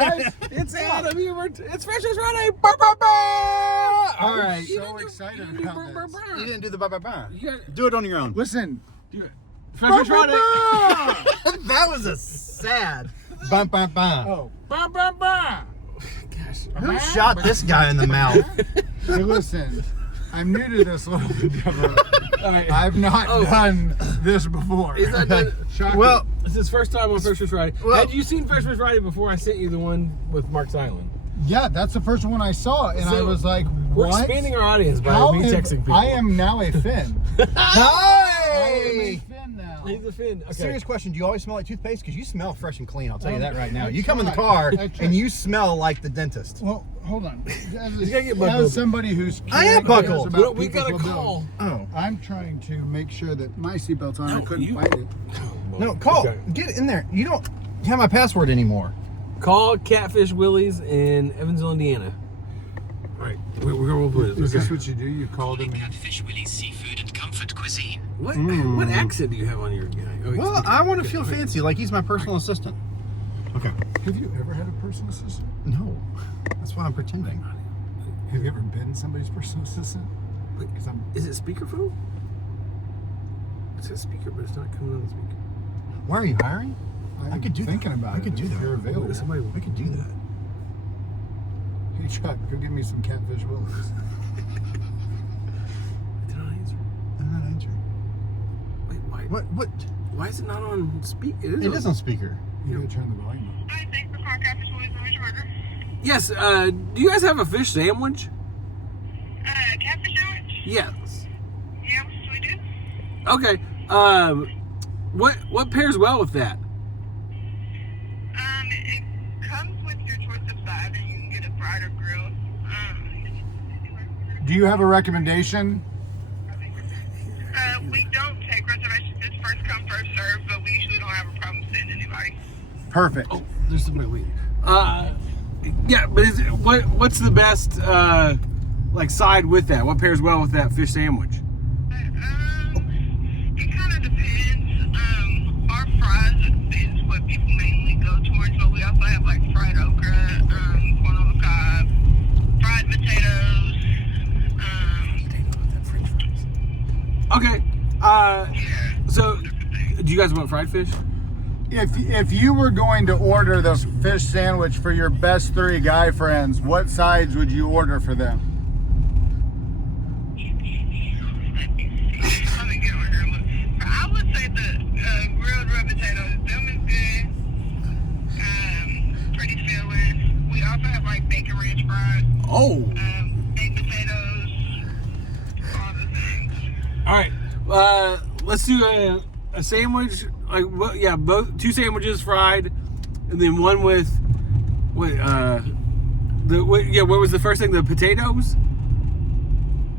guys. It's Adam Hubert. It's Fresh Fish Friday. Bah, bah, bah. All right. So excited about this. You didn't do the ba-ba-ba. You got- Do it on your own. Listen. Do it. Fresh Fish Friday. That was a sad bum bum bum. Oh, Bah, bah, bah. Gosh. Who shot this guy in the mouth? hey, listen. I'm new to this little endeavor. All right. I've not done this before. Is that done? Shocking. Well, This is his first time on Fresh Fish Friday. Well- Had you seen Fresh Fish Friday before I sent you the one with Mark's Island? yeah, that's the first one I saw, and I So, was like, We're what? expanding our audience by How me am- texting people. I am now a Finn. I am a hey! Finn now. He's a Finn. Okay. Serious question. Do you always smell like toothpaste? Because you smell fresh and clean. I'll tell you that right now. I You come in the try. car I try. and you smell like the dentist. Well, hold on. As, You gotta get buckled. as somebody who's I am cares buckled. about We got a people's call. well-being, Oh. I'm trying to make sure that my seatbelt's on. I No, couldn't you- find it. No, call. Okay. Get in there. You don't have my password anymore. Call Catfish Willie's in Evansville, Indiana. All right, we're going to put Is it. this what you do? You called him? Catfish Willie's Seafood and Comfort Cuisine. What accent do you have on your guy? Oh, Well, it's- I want to feel fancy, like he's my personal assistant. Okay. Have you ever had a personal assistant? No, that's what I'm pretending. Have you ever been somebody's personal assistant? Wait, 'Cause I'm- is it speakerphone? It says speaker, but it's not coming on the speaker. Why are you hiring? I'm I could do thinking that. about I it. could do if that. You're available. Somebody, I could do that. Hey, Chuck, go get me some Catfish Willies. did not answer. I'm not answering. Wait, why? What? Why is it not on speak? It is on speaker. You gotta turn the volume up. Hi, thanks for calling Catfish Willie's and Rich Burger. Yes. Do you guys have a fish sandwich? Catfish sandwich? Yes. Yeah, we do. Okay. What pairs well with that? It comes with your choice of side, and you can get it fried or grilled. Do you have a recommendation? We don't take reservations. It's first come, first serve, but we usually don't have a problem sending anybody. Perfect. Oh, there's somebody waiting. Yeah, but is it, what's the best like side with that? What pairs well with that fish sandwich? It kind of depends. Our fries is what people mainly go towards, but we also have like fried okra, corn on the cob, fried potatoes. Okay. So do you guys want fried fish? If you were going to order the fish sandwich for your best 3 guy friends, what sides would you order for them? Let me get over here. Look. I would say the grilled red potatoes. Them is good. Pretty filling. We also have like bacon ranch fries, Oh. baked potatoes, all the things. All right. Let's do a sandwich. Like what? Yeah, both 2 sandwiches fried, and then one with what? What was the first thing? The potatoes.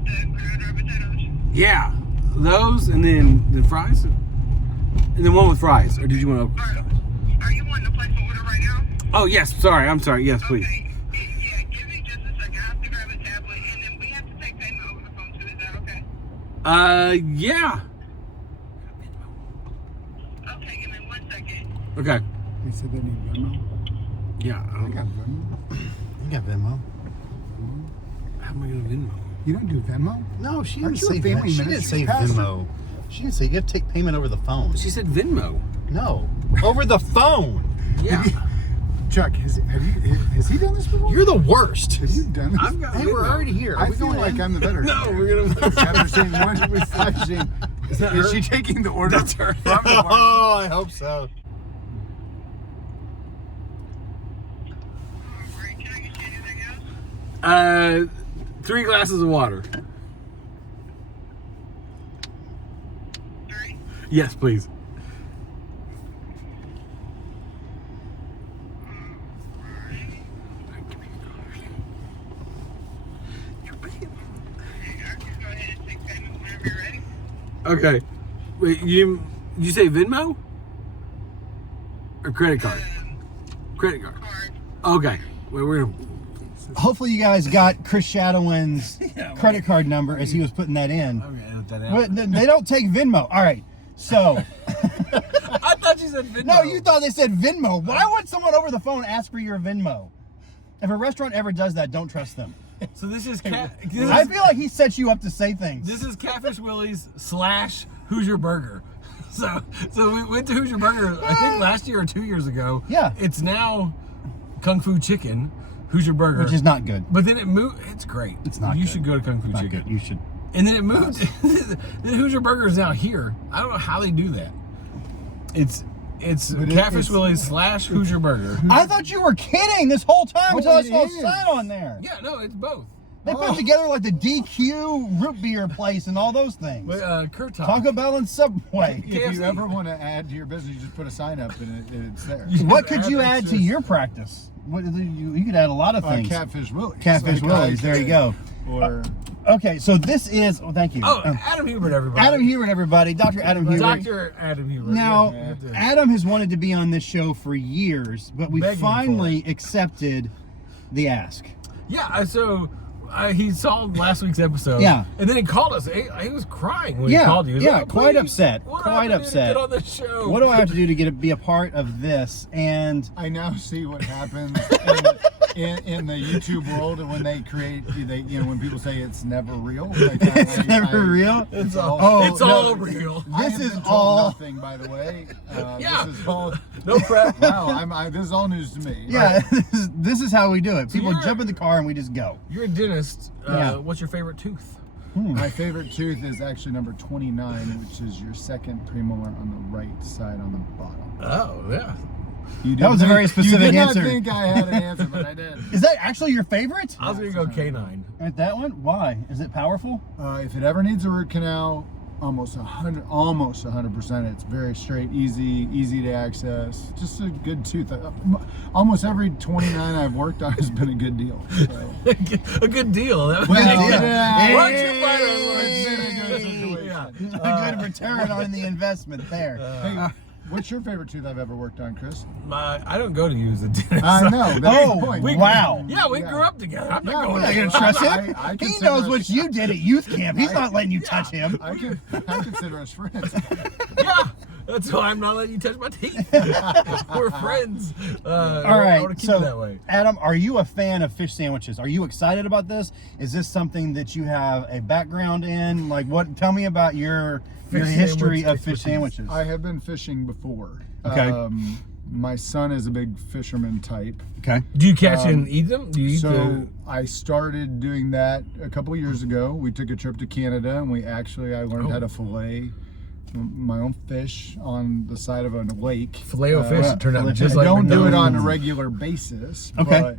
The grilled red potatoes. Yeah, those, and then the fries, and then one with fries. Or did you want to? Are you wanting to place an order right now? Oh yes, sorry. I'm sorry. Yes, please. Okay. Yeah, give me just a second. I have to grab a tablet, and then we have to take payment over the phone too. Is that okay? Yeah. Okay, give me 1 second. Okay. They said they need Venmo. Yeah. I got Venmo. You got Venmo. How am I gonna Venmo? You don't do Venmo? No, she Aren't didn't you a say family Venmo. She didn't ministry say pastor? Venmo. She didn't say you have to take payment over the phone. She said Venmo. No, over the phone. Yeah. Chuck, has he done this before? You're the worst. Have you done this? I've got Hey, we're Venmo. already here. Are I we feel going like in? I'm the better. No, we're gonna. After seeing one, I've seen. Is that Is her? she taking the order That's her. from the bar? Oh, I hope so. Alright, can I get you anything else? 3 glasses of water. 3. Yes, please. Okay, I can go ahead and take payment whenever you're ready. Okay. Wait, you say Venmo? Or credit card? Credit card. Card. Okay. Wait, we're gonna. Hopefully you guys got Chris Shadowin's credit card number as he was putting that in. Okay, edit that But they don't take Venmo. All right. So I thought you said Venmo. No, you thought they said Venmo. Why would someone over the phone ask for your Venmo? If a restaurant ever does that, don't trust them. So this is I feel like he sets you up to say things. This is Catfish Willie's / Hoosier Burger. So we went to Hoosier Burger, I think last year or 2 years ago. Yeah. It's now Kung Fu Chicken, Hoosier Burger. Which is not good. But then it moved. It's great. It's not You good. should go to Kung Fu Not Chicken. good. You should. And then it moved. Then Hoosier Burger is now here. I don't know how they do that. It's Catfish Willie's / Hoosier Burger. I thought you were kidding this whole time until I it saw a is. sign on there. Yeah, no, it's both. They put together like the DQ root beer place and all those things. But Kurtok. Taco Bell and Subway. If you KFC. ever want to add to your business, you just put a sign up and it's there. What could you Add add to your practice? What you could add a lot of things. Catfish Willie's. Catfish Willie's. There you go. Or Okay, so this is. Oh, thank you. Oh, Adam Hubert, everybody. Adam Hubert, everybody. Dr. Adam Hubert. Dr. Adam Hubert. Now, Yeah, yeah. Adam has wanted to be on this show for years, but we Begging for finally accepted the ask. Yeah, so he saw last week's episode. Yeah. And then he called us. He was crying when he Yeah, called you. He was yeah, like, quite "Please, upset, what do I quite have to do to upset. Get on the show. What do I have to do to be a part of this? And I now see what happens in the YouTube world when they create, when people say it's never real. Like, it's never real. It's all- all, Oh, it's no. all real. I This have is been told all. nothing, by the way. Yeah. This is all. No prep. Wow, this is all news to me. Yeah, this is how we do it. People you're- jump in the car and we just go. You're a dentist. Yeah. What's your favorite tooth? My favorite tooth is actually number 29, which is your second premolar on the right side on the bottom. Oh, yeah. You That was a didn't very think- specific you did answer. not think I had an answer, but I did. Is that actually your favorite? I was going to go K9. Right, that one? Why? Is it powerful? If it ever needs a root canal, almost 100%. It's very straight, easy to access. Just a good tooth. Almost every 29 I've worked on has been a good deal. So. A good deal. That was Well, good. yeah. Why'd you buy those? It's been a good situation. Yeah. A good return on the investment there. Hey, what's your favorite tooth I've ever worked on, Chris? I don't go to you as a dentist. I know. That's the point. wow. Yeah, we grew up together. I'm not Yeah, going I'm to not you. gonna trust him. I He consider knows us- what you did at youth camp. He's not letting you touch him. I consider us friends. Yeah, that's why I'm not letting you touch my teeth. We're friends. All I right, want to keep so it that way. Adam, are you a fan of fish sandwiches? Are you excited about this? Is this something that you have a background in? Like, what? Tell me about your Fish history sandwich of fish expertise. sandwiches. I have been fishing before. Okay. My son is a big fisherman type. Okay. Do you catch and eat them? Do you eat So I started doing that a couple of years ago. We took a trip to Canada and I learned how to fillet my own fish on the side of a lake. filet o fish? It turned out filet just fish. like I don't do it on a McDonald's. regular basis, Okay. but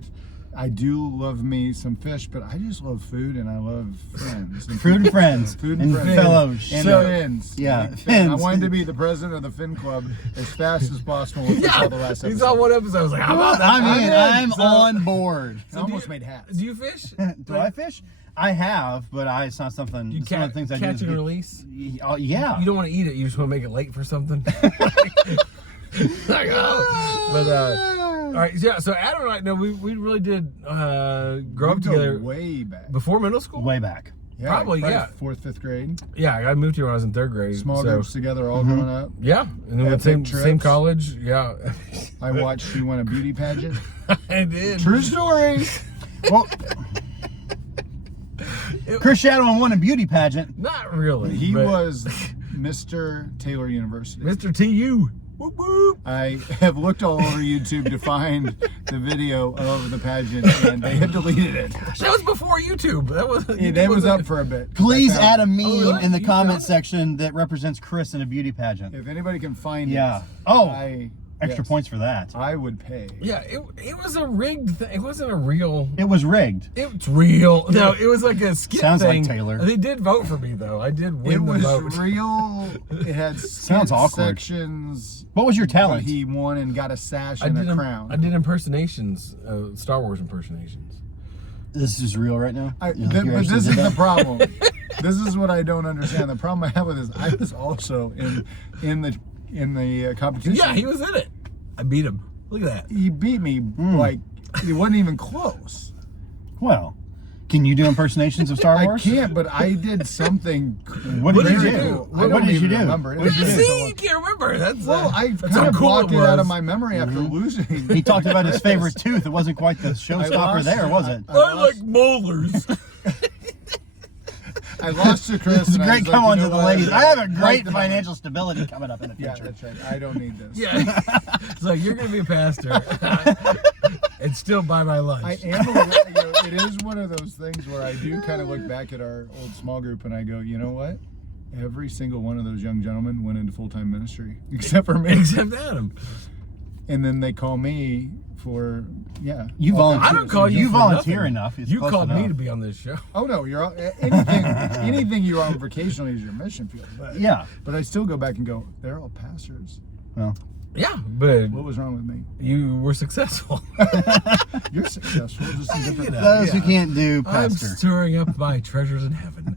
I do love me some fish, but I just love food and I love friends. And Food and friends. Food and friends. fellows. And So- fins. Yeah, Like fin. I fins. wanted to be the president of the Fin Club as fast as possible. Once I saw the last You episode. saw one episode. I was like, how about that? I mean, did, I'm so- on board. I almost made hats. Do you fish? Do I fish? I have, but it's not something. You it's one of the things I do. catch is and get- release? Yeah. You don't want to eat it. You just want to make it late for something. Like, oh. But all right, yeah. So Adam and I, no, we really did grow up We go together way back. before middle school. Way back. Yeah, Probably, yeah. 4th, 5th grade. Yeah, I moved here when I was in 3rd grade. Small so, groups together, all growing up. Yeah, and then went Epic same trips. college. Yeah, I watched you win a beauty pageant. I did. True story. Well, Chris Shadowin won a beauty pageant. Not really. He but was Mr. Taylor University. Mr. TU. Whoop whoop. I have looked all over YouTube to find the video of the pageant, and they had deleted it. That was before YouTube. That was. That was up for a bit. Please I found- add a meme really? in the You comment found it? section that represents Chris in a beauty pageant. If anybody can find Yeah. it, Oh, I, extra yes, points for that. I would pay. Yeah, it was a rigged thing. It wasn't a real. It was rigged. It's real. No, it was like a skit Sounds like thing. Taylor. They did vote for me though. I did win It the was vote. real. It had Sounds skit awkward. sections. What was your But talent? he won and got a sash I and did. a crown. I did impersonations, Star Wars impersonations. This is real right now? I, You th- you but actually this did is the that? problem. This is what I don't understand. The problem I have with this, I was also in the competition. Yeah, he was in it. I beat him. Look at that. He beat me like it wasn't even close. Well, Can you do impersonations of Star I Wars? can't, but I did something. What did you very do? cool. I What don't did you even do? remember. It What was did you so do? See, long. you can't remember. That's Well, I that's kind how of cool blocked it was. out of my memory after losing. He talked about his favorite tooth. It wasn't quite the showstopper lost there, it. was it? I like molars. I lost to Chris. It's and I great was come like, on you to know the what? ladies. I have a great Right. financial stability coming up in the Yeah, future. that's right. I don't need this. Yeah. It's like, you're going to be a pastor and still buy my lunch. I am. It is one of those things where I do kind of look back at our old small group and I go, you know what? Every single one of those young gentlemen went into full-time ministry, except for me. Except Adam. And then they call me for, yeah. You all volunteer. I don't call you You for volunteer nothing. enough. It's You close called me enough. to be on this show. Oh no, you're anything you're on vocationally is your mission field. But, Yeah. but I still go back and go, they're all pastors. Well, Yeah, but What was wrong with me? you were successful. You're successful, just in different. those who can't do I'm pastor. storing up my treasures in heaven.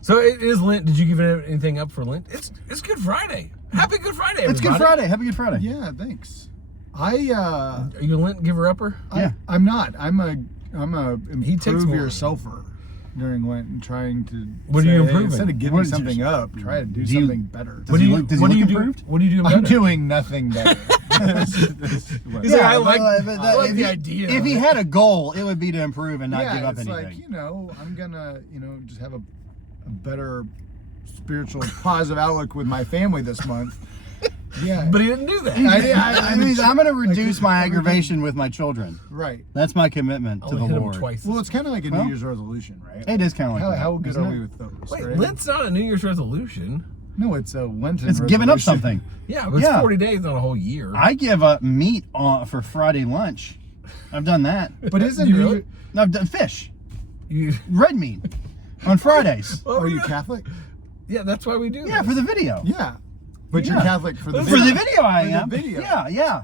So it is Lent. Did you give anything up for Lent? It's Good Friday. Happy Good Friday, everybody. It's Good Friday. Happy Good Friday. Yeah, thanks. Are you a Lent giver upper? Yeah. I'm not. I'm a He takes improve more. yourselfer during Lent and trying to. What are you say, hey, improving? instead of giving What is something your- up, try to do Do you- something better. Does he look improved? What do you do I'm better? doing nothing better. He's like, I but like, but I like if the he- idea. If he had a goal, it would be to improve and not yeah, give up it's anything. like, I'm gonna, just have a better spiritual positive outlook with my family this month. Yeah. But he didn't do that. I mean, I'm going to reduce my aggravation with my children. right. That's my commitment to Only the hit him Lord. twice. Well, it's kind of like a Well, New Year's resolution, right? It is kind of like that. How good isn't are it? we with those? Wait, right? Lent's not a New Year's resolution. No, it's a Lenten. It's giving up resolution. something. Yeah, but it's Yeah. 40 days, not a whole year. I give up meat for Friday lunch. I've done that. But isn't You New really? Year- I've done fish, You, red meat on Fridays. Are you Catholic? yeah, that's why we do Yeah, this. for the video. Yeah. But you're Yeah. Catholic for the For video. the video, I For the am. video.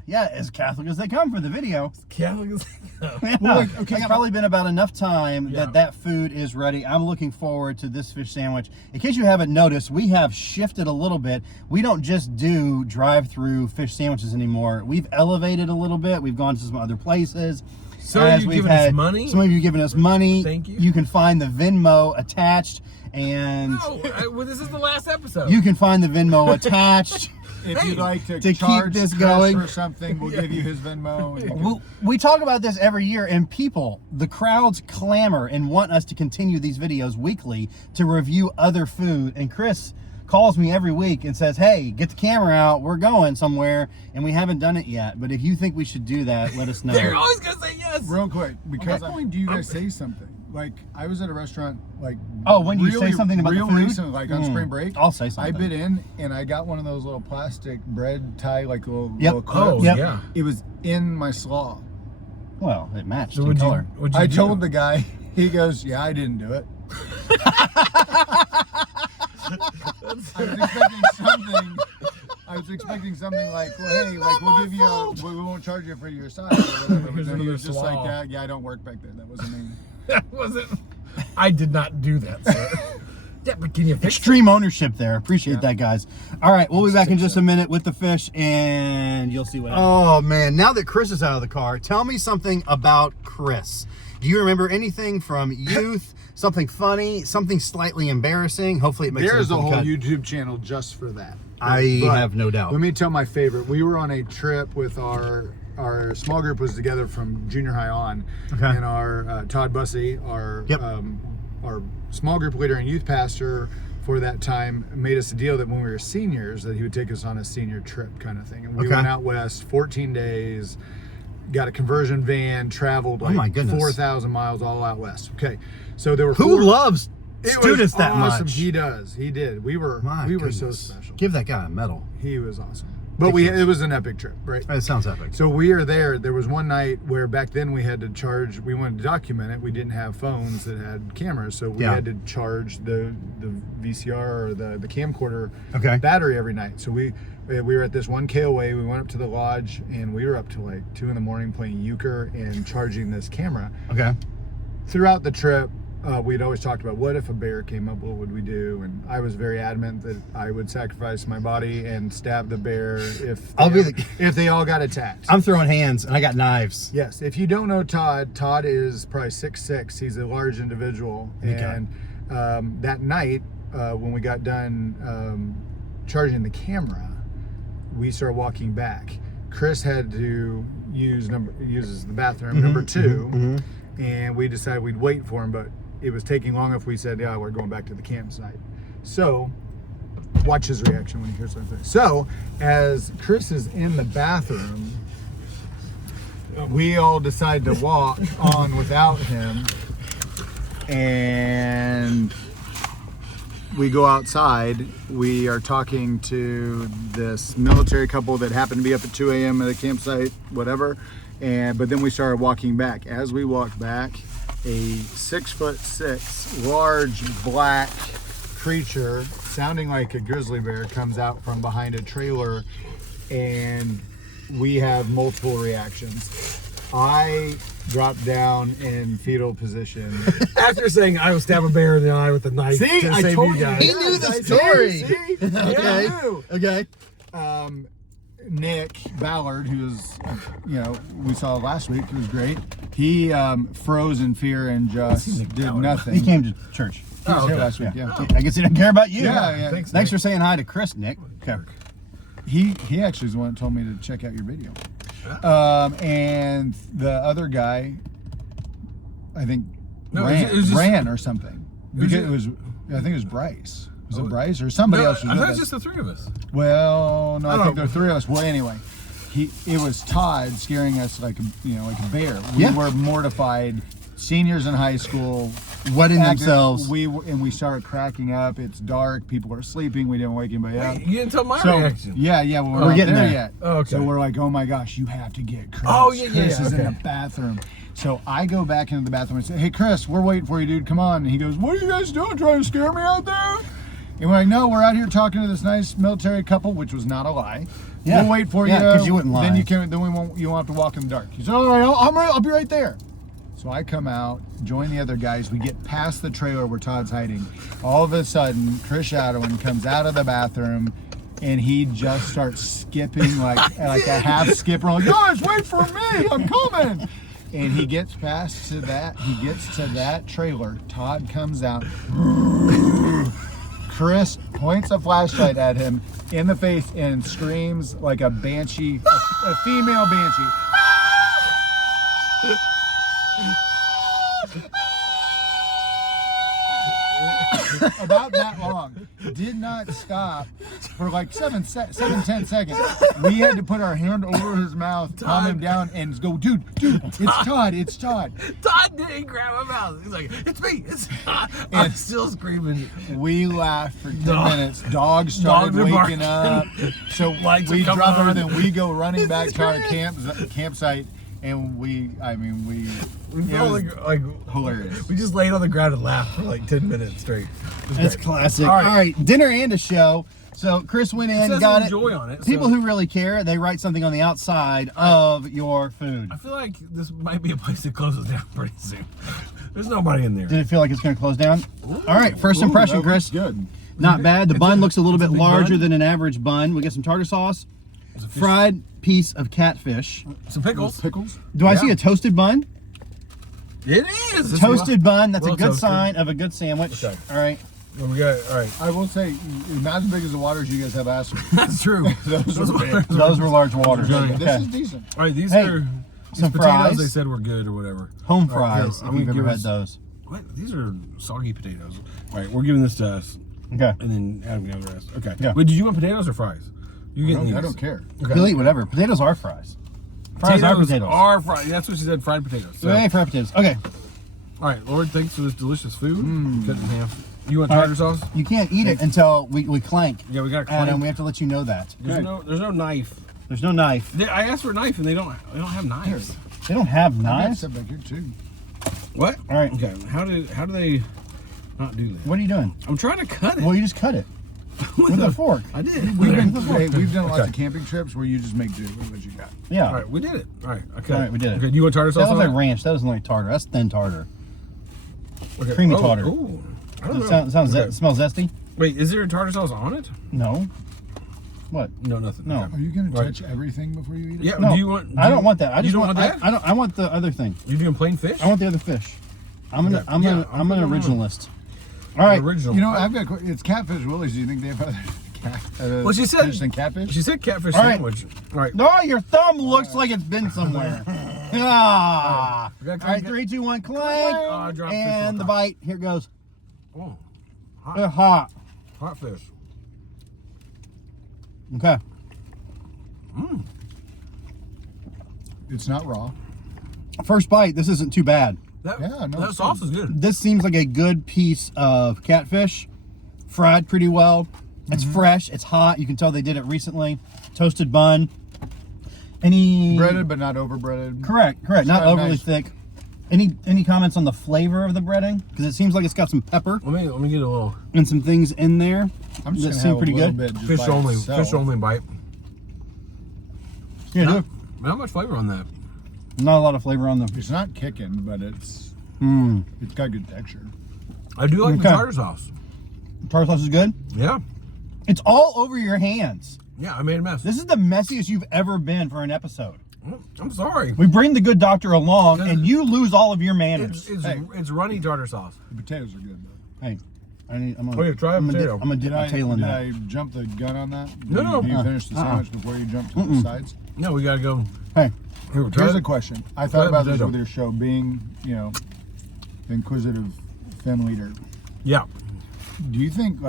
Yeah. As Catholic as they come for the video. Catholic is Yeah. Well, like, okay, It's probably been about enough time Yeah. that food is ready. I'm looking forward to this fish sandwich. In case you haven't noticed, we have shifted a little bit. We don't just do drive-through fish sandwiches anymore. We've elevated a little bit. We've gone to some other places. So you've given us money? Some of you have given us money. Thank you. You can find the Venmo attached, and No, well, this is the last episode. you can find the Venmo attached. If Hey, you'd like to keep charge this Chris going. for something, we'll give you his Venmo. And you can- We talk about this every year, and people, the crowds clamor and want us to continue these videos weekly to review other food. And Chris calls me every week and says, hey, get the camera out. We're going somewhere, and we haven't done it yet. But if you think we should do that, let us know. They're always going to say yes. Real quick, because at point do you guys say something? Like, I was at a restaurant, like, Oh, when you say something about the real food? recently, like on spring break, I'll say something. I bit in and I got one of those little plastic bread tie, like little, Yep. little clips. Oh, Yep. yeah. It was in my slaw. Well, it matched So in what'd color. what'd you I do? told the guy, he goes, yeah, I didn't do it. I was expecting something like, well, hey, like we'll give you, we won't charge you for your size or whatever. But Here's then he another was just slaw. like, yeah, I don't work back there. That wasn't me. That wasn't. I did not do that, sir. Yeah, but can you fix it? Extreme ownership there. Appreciate Yeah. that, guys. All right, we'll be back in just a minute with the fish, and you'll see what happens. Oh, man. Now that Chris is out of the car, tell me something about Chris. Do you remember anything from youth? Something funny? Something slightly embarrassing? Hopefully it makes There's it a into the whole cut. YouTube channel just for that. I But have no doubt. Let me tell my favorite. We were on a trip with our small group was together from junior high on, Okay. and our Todd Bussey, our Yep. our small group leader and youth pastor for that time, made us a deal that when we were seniors that he would take us on a senior trip kind of thing. And we Okay. went out west 14 days, got a conversion van, traveled Oh my like goodness. 4,000 miles all out west. Okay, so there were Who four, loves it students was that awesome. much? He does. He did. We were My we were so goodness. special. Give that guy a medal. He was awesome. But it was an epic trip, right? That sounds epic. So we are there. There was one night where back then we had to charge. We wanted to document it. We didn't have phones that had cameras, so we Yeah. had to charge the VCR or the camcorder Okay. battery every night. So we were at this one KOA. We went up to the lodge and we were up to like 2 a.m. playing euchre and charging this camera. Okay. Throughout the trip, we'd always talked about what if a bear came up, what would we do? And I was very adamant that I would sacrifice my body and stab the bear if they all got attacked. I'm throwing hands and I got knives. Yes, if you don't know Todd is probably 6'6". He's a large individual. Okay. And that night, when we got done charging the camera, we started walking back. Chris had to uses the bathroom, number 2, and we decided we'd wait for him, but it was taking long enough. We said, yeah, we're going back to the campsite. So watch his reaction when he hears something. So as Chris is in the bathroom, we all decide to walk on without him, and we go outside. We are talking to this military couple that happened to be up at 2 a.m. at the campsite, whatever. But then we started walking back. As we walked back, a 6'6", large black creature, sounding like a grizzly bear, comes out from behind a trailer, and we have multiple reactions. I dropped down in fetal position. After saying I will stab a bear in the eye with a knife See, to I save told you guys. He knew the I did, story. see? Okay. Yeah, I knew. Okay. Nick Ballard, who was, we saw last week, who was great. He froze in fear and just did nothing. He came to church. He was Oh, here okay. last week, yeah. I guess he didn't care about you. Yeah. Thanks for saying hi to Chris, Nick. Okay. He actually is the one that told me to check out your video. And the other guy, I think, it was just- ran or something. Because I think it was Bryce. Was it Bryce or somebody else? I thought it was just the 3 of us. Well, no, I don't think know. there were 3 of us. Well, anyway, it was Todd scaring us like a bear. We Yeah. were mortified. Seniors in high school, Wetting themselves. We started cracking up. It's dark. People are sleeping. We didn't wake anybody up. Wait, you didn't tell my So, reaction. yeah, well, we're We're not getting there there. yet. Oh, okay. So we're like, oh my gosh, you have to get Chris. Oh, yeah, Chris is in okay. the bathroom. So I go back into the bathroom and say, hey, Chris, we're waiting for you, dude. Come on. And he goes, what are you guys doing? Trying to scare me out there? And we're like, no, we're out here talking to this nice military couple, which was not a lie. Yeah. We'll wait for you. Yeah, 'cause you wouldn't lie. Then you won't have to walk in the dark. He said, all right, I'll be right there. So I come out, join the other guys. We get past the trailer where Todd's hiding. All of a sudden, Chris Shadowin comes out of the bathroom, and he just starts skipping like a half skip. Like, guys, wait for me! I'm coming! And he gets past to that. He gets to that trailer. Todd comes out. Chris points a flashlight at him in the face and screams like a banshee, a female banshee. About that long. Did not stop for like 10 seconds. We had to put our hand over his mouth, calm him down, and go, dude, it's Todd. Todd didn't grab him out. He's like, it's me. I'm still screaming. We laughed for 10 minutes. Dogs started Dogs are waking barking. up. So Lights we are coming drop on. everything. We go running back to our campsite, and we We it felt was like hilarious. we just laid on the ground and laughed for like 10 minutes straight. It was That's great. classic. All All right. right, dinner and a show. So Chris went in, says got enjoy it. on it, People so- who really care, they write something on the outside of your food. I feel like this might be a place that closes down pretty soon. There's nobody in there. Did it feel like it's going to close down? All right, first impression, That Chris. looks good. Not bad. The bun looks a little bit big larger bun. than an average bun. We get some tartar sauce, fried piece of catfish. Some pickles. Pickles. Do I see a toasted bun? It is. It's Toasted bun. That's a well good toasted. sign of a good sandwich. Okay. All right. Well, we got, all right. I will say, not as big as the waters you guys have asked me. That's true. Those are big. Those were large waters. Okay. This Okay. is decent. All right, these Hey, are these some potatoes. fries. They said were good or whatever. Home All right, fries, here, if I'm you've gonna ever give had us- those. What? These are soggy potatoes. All right, we're giving this to us, Okay. and then Adam can have the rest. Okay. Yeah. Wait, did you want potatoes or fries? You get these. I don't care. Okay. You'll eat whatever. Potatoes are fries. Fries are potatoes. Are fried. That's what she said. Fried potatoes. So, Hey, fried potatoes. Okay. all right, Lord, thanks for this delicious food. Cut it in half. You want All tartar right. sauce? You can't eat it until we clank. Yeah, we got to clank. Adam, we have to let you know that. There's no knife. There's no knife. I asked for a knife, and they don't have knives. They don't have I got knives. stuff back here too. What? All right. Okay. How do they not do that? What are you doing? I'm trying to cut it Well, you just cut it with a fork. I did. We've done lots Okay. of camping trips where you just make do with what you got. Yeah. All right, we did it. All right, okay. All right, we did it. Okay, do you want tartar sauce That was on like that? ranch. That doesn't look like tartar. That's thin tartar. Okay. Creamy tartar. Ooh. I don't know. Sounds Okay. smells zesty? Wait, is there a tartar sauce on it? No. What? No, nothing. No. Okay. Are you gonna Right. touch everything before you eat it? Yeah. No. Do you want? I don't want that. I you just don't want that. I don't. I want the other thing. You doing plain fish? I want the other fish. I'm Okay. gonna. I'm Yeah, gonna. I'm I'm an putting it on. originalist. All right. Original. You know, I've got. It's Catfish Willie's. Do you think they have other Well, she said- fish than catfish? She said catfish All right. sandwich. All right. No, your thumb looks like it's been somewhere. Ah. We gotta All right, clank it. 3, 2, 1, clank. Oh, I dropped fish on And the top. bite. Here it goes. Oh, They're hot. hot fish. Okay. It's not raw. First bite. This isn't too bad. That, Yeah, no, that it's sauce good. is good. This seems like a good piece of catfish, fried pretty well. It's fresh. It's hot. You can tell they did it recently. Toasted bun. Any Breaded, but not over breaded. Correct. Not It's got overly nice- thick. Any comments on the flavor of the breading? Because it seems like it's got some pepper Let me get a little and some things in there I'm just that gonna seem have pretty a little good. bit just fish by only. itself. Fish only bite. Yeah, Not, not much flavor on that. not a lot of flavor on them. It's not kicking, but it's got good texture. I do like the Okay. tartar sauce. Tartar sauce is good. Yeah. It's all over your hands. Yeah, I made a mess. This is the messiest you've ever been for an episode. I'm sorry. We bring the good doctor along, and you lose all of your manners. It's runny tartar sauce. The potatoes are good though. Hey, I'm gonna. Oh, yeah, try a I'm gonna potato. I'm gonna dip my tail in did that. I jump the gun on that? No, Did you no. finish the sandwich before you jumped to the sides? No, we gotta go. Hey, Here, try Here's it. a question. I Try thought about the this potato. with your show, being, the inquisitive femme leader. Yeah. Do you think,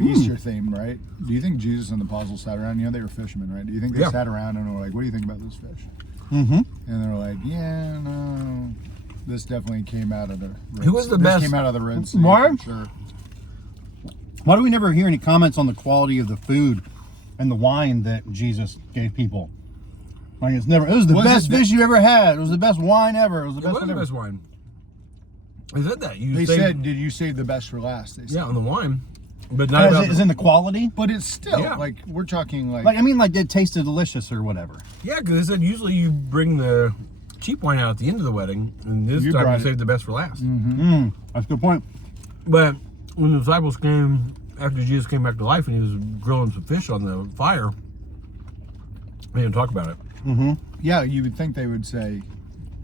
Easter theme, right? Do you think Jesus and the apostles sat around? They were fishermen, right? Do you think they Yeah. sat around and were like, what do you think about this fish? mm-hmm. And they're like, yeah, no, this definitely came out of the Red Who was Sea. the This best- came out of the Red Sea, Why? for sure. Why do we never hear any comments on the quality of the food and the wine that Jesus gave people? Like it was the Was best it the- fish you ever had. It was the best wine ever. It was the It best was the whatever. best wine. They said that. You They saved- said, did you save the best for last? They said. Yeah, on the wine. But not about Is in the quality? But it's still, Yeah. we're talking Like it tasted delicious or whatever. Yeah, because they said usually you bring the cheap wine out at the end of the wedding, and this You time brought you it. saved the best for last. That's a good point. But when the disciples came, after Jesus came back to life and he was grilling some fish on the fire, they didn't talk about it. yeah, you would think they would say,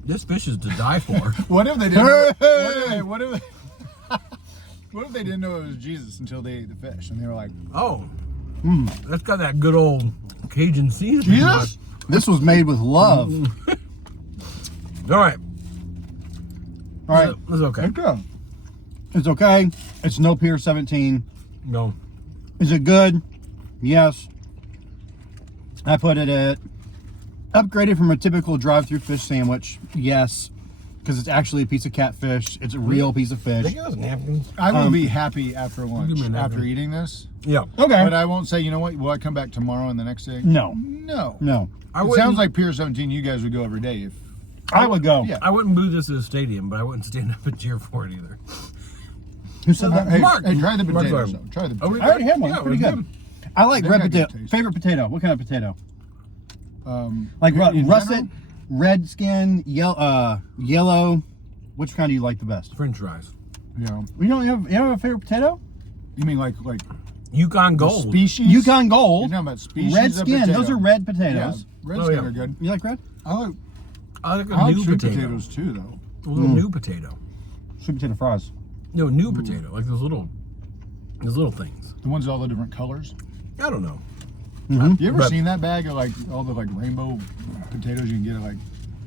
This fish is to die for. what if they didn't? What if they didn't know it was Jesus until they ate the fish and they were like, Oh, that's got that good old Cajun seasoning. Jesus? This was made with love. All right. All right. That's okay. okay. It's okay. It's no Pier 17. No. Is it good? Yes. I put it at upgraded from a typical drive-through fish sandwich. Yes. Because it's actually a piece of catfish. It's a real piece of fish. They give us napkins. I will be happy after lunch, give me an after napkin. eating this. Yeah. Okay. But I won't say, you know what, will I come back tomorrow and the next day? No. No. No. I It wouldn't- sounds like Pier 17, you guys would go every day. If I would go. Yeah. I wouldn't boo this at a stadium, but I wouldn't stand up and cheer for it either. Who said that? Hey, Mark. hey, try the Mark's potatoes, like- though. Try the Oh, we- potatoes. I already had one. Yeah, Pretty it was good. I like They've red got good potato. taste. Favorite potato. What kind of potato? In Russet, general? red skin, yellow. Which kind do you like the best? French fries. Yeah. You don't have a favorite potato? You mean like Yukon the Gold. species? Yukon You're Gold. talking about species Red of skin. potato. Those are red Yeah, potatoes. red Oh, skin yeah. are good. You like red? I like, I like a I like new sweet potato. potatoes too, though. A little new potato. Sweet potato fries. No, new potato. Like those little things. The ones with all the different colors. I don't know. You ever But- seen that bag of all the rainbow potatoes you can get at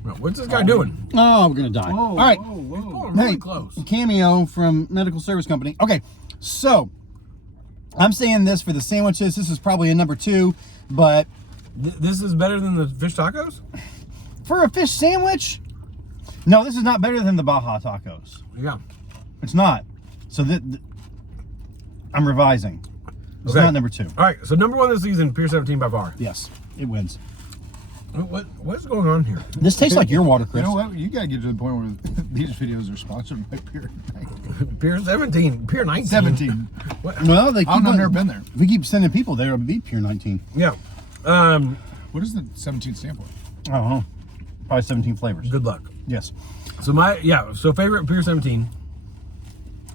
No, what's this guy doing? Oh, we're gonna die. Whoa, All right. Oh, really Hey, close. Cameo from Medical Service Company. Okay, so I'm saying this for the sandwiches. This is probably a number 2, but This is better than the fish tacos? for a fish sandwich, no, this is not better than the Baja tacos. Yeah. It's not. So I'm revising. It's Okay. not number 2. All right, so number 1 this season, Pier 17 by far. Yes, it wins. What's going on here? This tastes like your water, Chris. You know what? You gotta get to the point where these videos are sponsored by Pier 19. Pier 17, Pier 19. 17. What? Well, they keep I've on- never been there. We keep sending people there to beat Pier 19. Yeah. What does the 17 stand for? I don't know. Probably 17 flavors. Good luck. Yes. So favorite Pier 17.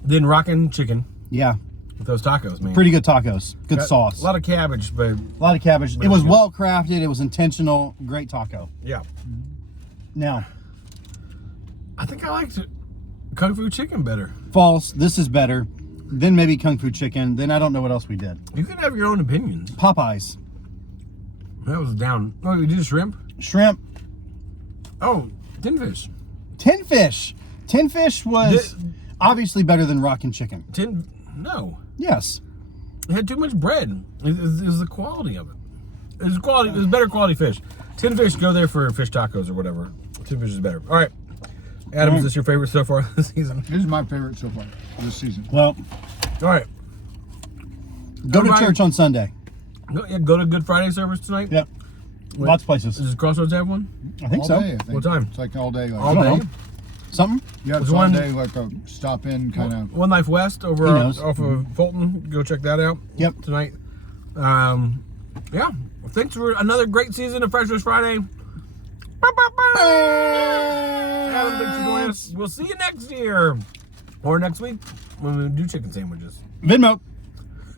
Then rockin' chicken Yeah, with those tacos, man. pretty good tacos. Good Got sauce. A lot of cabbage, but A lot of cabbage. But It was good. well crafted. It was intentional. Great taco. yeah. Now, I think I liked Kung Fu chicken better. false. This is better. Then maybe Kung Fu chicken. Then I don't know what else we did. You can have your own opinions. Popeyes. That was down. Oh, you did shrimp? Shrimp. Oh, tin fish. Tin fish. Tin fish was Thi- obviously better than rockin' chicken. No. Yes. It had too much bread. It was the quality of it. It was quality. It was better quality fish. Tin fish, go there for fish tacos or whatever. Tin fish is better. All right. Adam, is this your favorite so far this season? This is my favorite so far this season. Well, All right. go to Everybody- church on Sunday. Go to Good Friday service tonight. Yep. Lots of places. Does Crossroads have one? I think All so. day, I think. What time? It's like all day. Like, All don't day. know. Something? Yeah, it's There's all one- day, like a stop in kind of. One Life West over He knows. off of Fulton. Go check that out. Yep. Tonight. Yeah. Well, thanks for another great season of Fresh Fish Friday. Adam, thanks for joining us. We'll see you next year or next week when we do chicken sandwiches. Venmo.